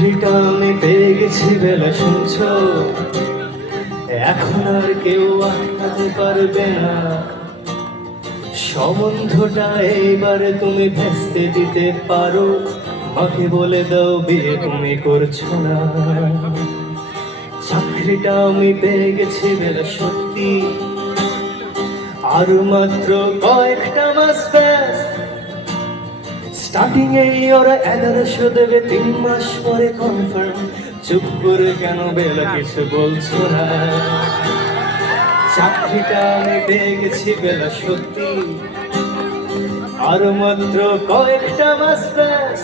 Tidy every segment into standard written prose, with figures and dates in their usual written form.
চাকরিটা আমি পেয়ে গেছি বেলা শুনছ, এখন আর কেউ আটকাতে পারবে না। সম্বন্ধটা এইবার তুমি ভেস্তে দিতে পারো, মাকে বলে দাও বিয়ে তুমি করছো না। চাকরিটা আমি পেয়ে গেছি বেলা সত্যি, আরো মাত্র কয়েকটা মাস ব্যাস। স্টার্টিং এই ওরা 1100 দেবে, 3 মাস পরে কনফার্ম। চুপ করে কেন বেলা কিছু বলছো না? চাকরিটা আমি পেয়ে গেছি বেলা সত্যি, আর মাত্র কয়েকটা মাস ব্যাস।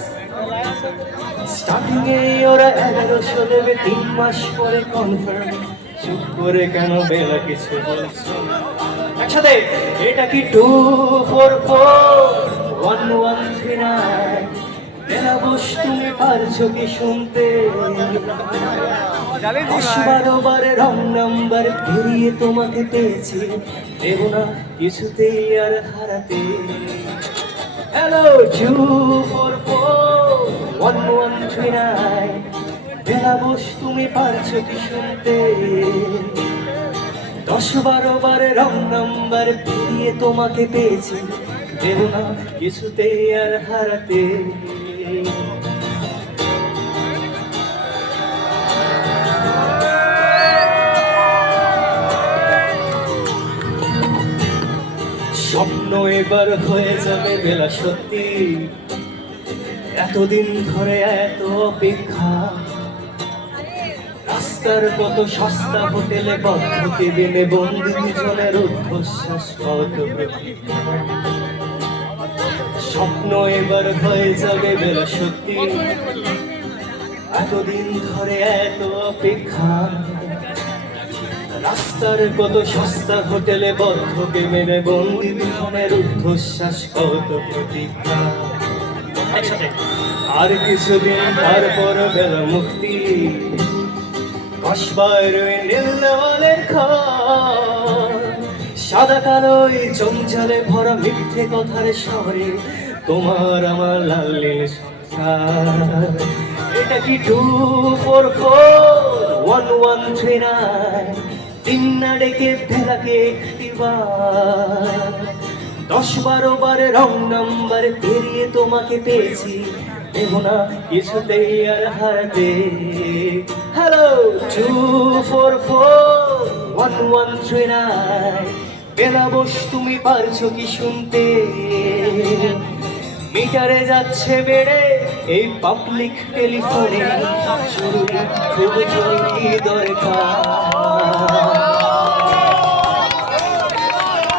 স্টার্টিং এই ওরা 1100 দেবে, 3 মাস পরে কনফার্ম। চুপ করে কেন বেলা কিছু বলছো না? একসাথে এটা কি 2441139? বেলা বস তুমি পারছো কি শুনতে? 10-12 রং নাম্বার পেরিয়ে তোমাকে পেয়েছি, দেব না কিছুতেই আর হারাতে। হ্যালো 2441139, বেলা বস তুমি পারছো কি শুনতে? 10-12 রং নাম্বার পেরিয়ে তোমাকে পেয়েছি, দেব না কিছুতেই আর হারাতে। স্বপ্ন এবার হয়ে যাবে বেলা সত্যি, এতদিন ধরে এত অপেক্ষা। রাস্তার কত সস্তা হোটেলে বদ্ধ কেবিনে বন্দি দুজনের ঊর্ধ্বশ্বাস কত প্রতীক্ষা। স্বপ্ন এবার হয়ে যাবে বেলা সত্যি, এতদিন ধরে এত অপেক্ষা। রাস্তার কত সস্তা হোটেলে বদ্ধ কেবিনে বন্দি দুজনের ঊর্ধ্বশ্বাস কত প্রতীক্ষা। আর কিছুদিন তারপর বেলা মুক্তি, কসবার ওই নীল দেওয়ালের ঘর। সাদা কালোই চঞ্চলে ভরা মিথ্যে কথার শহরে তোমার আমার লাল নীল সংসার। এটা কি 2441139? তিন না ডেকে ভেলাকে একটিবার। 10-12 রং নাম্বার পেরিয়ে তোমাকে পেয়েছি, দেব না কিছুতেই আর হারাতে। হ্যালো 2441139, বেলা বস তুমি পারছো কি শুনতে? মিটারে যাচ্ছে বেড়ে এই পাবলিক টেলিফোনে, জরুরি খুব জরুরি দরকার।